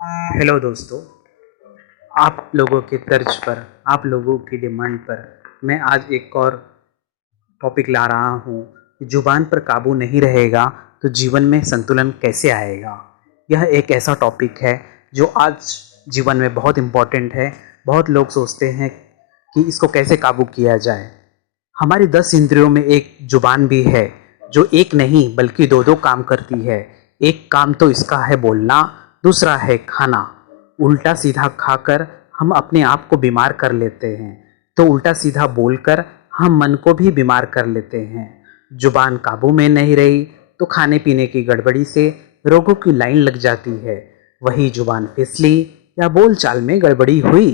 Hello दोस्तों। आप लोगों के तर्ज पर, आप लोगों की डिमांड पर मैं आज एक और टॉपिक ला रहा हूँ कि जुबान पर काबू नहीं रहेगा तो जीवन में संतुलन कैसे आएगा। यह एक ऐसा टॉपिक है जो आज जीवन में बहुत इम्पोर्टेंट है। बहुत लोग सोचते हैं कि इसको कैसे काबू किया जाए। हमारी 10 इंद्रियों में एक जुबान भी है जो एक नहीं बल्कि दो दो काम करती है। एक काम तो इसका है बोलना, दूसरा है खाना। उल्टा सीधा खाकर हम अपने आप को बीमार कर लेते हैं, तो उल्टा सीधा बोलकर हम मन को भी बीमार कर लेते हैं। जुबान काबू में नहीं रही तो खाने पीने की गड़बड़ी से रोगों की लाइन लग जाती है। वही जुबान फिसली या बोलचाल में गड़बड़ी हुई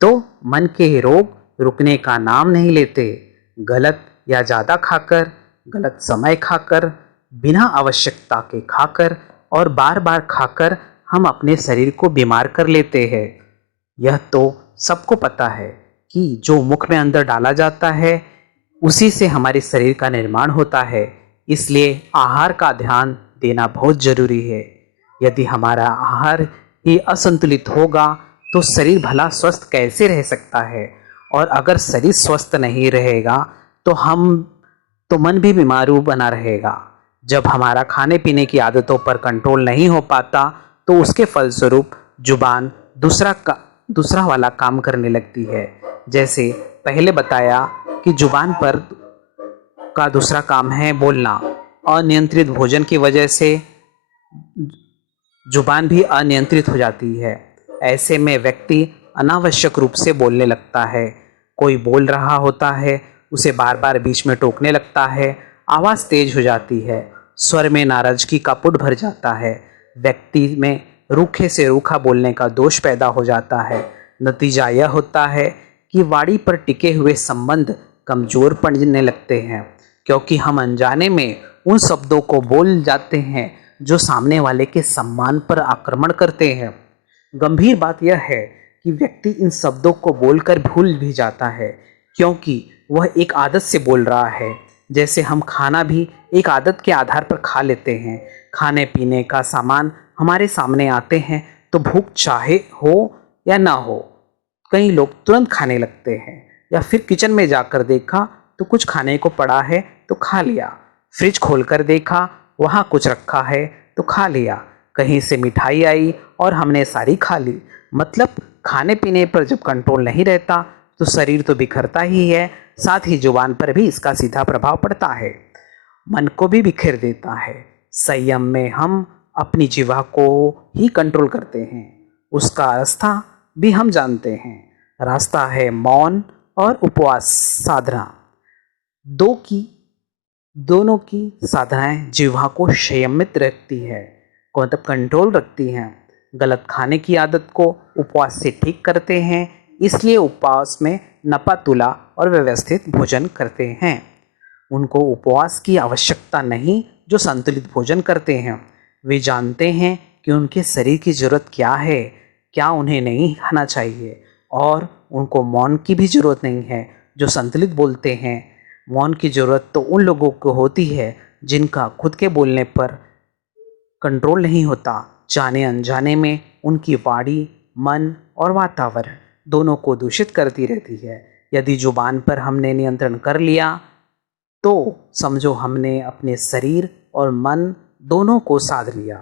तो मन के रोग रुकने का नाम नहीं लेते। गलत या ज़्यादा खाकर, गलत समय खाकर, बिना आवश्यकता के खाकर और बार बार खाकर हम अपने शरीर को बीमार कर लेते हैं। यह तो सबको पता है कि जो मुख में अंदर डाला जाता है उसी से हमारे शरीर का निर्माण होता है। इसलिए आहार का ध्यान देना बहुत जरूरी है। यदि हमारा आहार ही असंतुलित होगा तो शरीर भला स्वस्थ कैसे रह सकता है। और अगर शरीर स्वस्थ नहीं रहेगा तो मन भी बीमारू बना रहेगा। जब हमारा खाने पीने की आदतों पर कंट्रोल नहीं हो पाता तो उसके फलस्वरूप जुबान दूसरा वाला काम करने लगती है। जैसे पहले बताया कि जुबान पर का दूसरा काम है बोलना। अनियंत्रित भोजन की वजह से जुबान भी अनियंत्रित हो जाती है। ऐसे में व्यक्ति अनावश्यक रूप से बोलने लगता है। कोई बोल रहा होता है, उसे बार बार बीच में टोकने लगता है। आवाज़ तेज हो जाती है, स्वर में नाराजगी का पुट भर जाता है। व्यक्ति में रूखे से रूखा बोलने का दोष पैदा हो जाता है। नतीजा यह होता है कि वाणी पर टिके हुए संबंध कमजोर पड़ने लगते हैं, क्योंकि हम अनजाने में उन शब्दों को बोल जाते हैं जो सामने वाले के सम्मान पर आक्रमण करते हैं। गंभीर बात यह है कि व्यक्ति इन शब्दों को बोलकर भूल भी जाता है, क्योंकि वह एक आदत से बोल रहा है। जैसे हम खाना भी एक आदत के आधार पर खा लेते हैं। खाने पीने का सामान हमारे सामने आते हैं तो भूख चाहे हो या ना हो, कई लोग तुरंत खाने लगते हैं। या फिर किचन में जाकर देखा तो कुछ खाने को पड़ा है तो खा लिया। फ्रिज खोलकर देखा, वहाँ कुछ रखा है तो खा लिया। कहीं से मिठाई आई और हमने सारी खा ली। मतलब खाने पीने पर जब कंट्रोल नहीं रहता तो शरीर तो बिखरता ही है, साथ ही जुबान पर भी इसका सीधा प्रभाव पड़ता है। मन को भी बिखेर देता है। संयम में हम अपनी जीवा को ही कंट्रोल करते हैं। उसका रास्ता भी हम जानते हैं। रास्ता है मौन और उपवास साधना। दो की दोनों की साधनाएं जीवा को संयमित रखती है, को मतलब कंट्रोल रखती हैं। गलत खाने की आदत को उपवास से ठीक करते हैं। इसलिए उपवास में नपा तुला और व्यवस्थित भोजन करते हैं। उनको उपवास की आवश्यकता नहीं जो संतुलित भोजन करते हैं। वे जानते हैं कि उनके शरीर की जरूरत क्या है, क्या उन्हें नहीं खाना चाहिए। और उनको मौन की भी जरूरत नहीं है जो संतुलित बोलते हैं। मौन की जरूरत तो उन लोगों को होती है जिनका खुद के बोलने पर कंट्रोल नहीं होता। जाने अनजाने में उनकी वाणी, मन और वातावरण दोनों को दूषित करती रहती है। यदि जुबान पर हमने नियंत्रण कर लिया तो समझो हमने अपने शरीर और मन दोनों को साध लिया।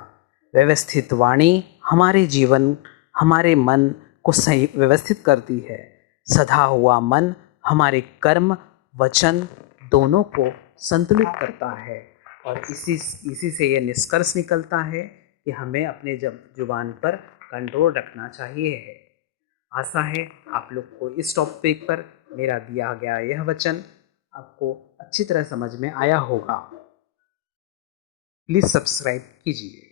व्यवस्थित वाणी हमारे जीवन, हमारे मन को सही व्यवस्थित करती है। सधा हुआ मन हमारे कर्म, वचन दोनों को संतुलित करता है। और इसी से यह निष्कर्ष निकलता है कि हमें अपने जुबान पर कंट्रोल रखना चाहिए है। आशा है आप लोग को इस टॉपिक पर मेरा दिया गया यह वचन आपको अच्छी तरह समझ में आया होगा। प्लीज़ सब्सक्राइब कीजिए।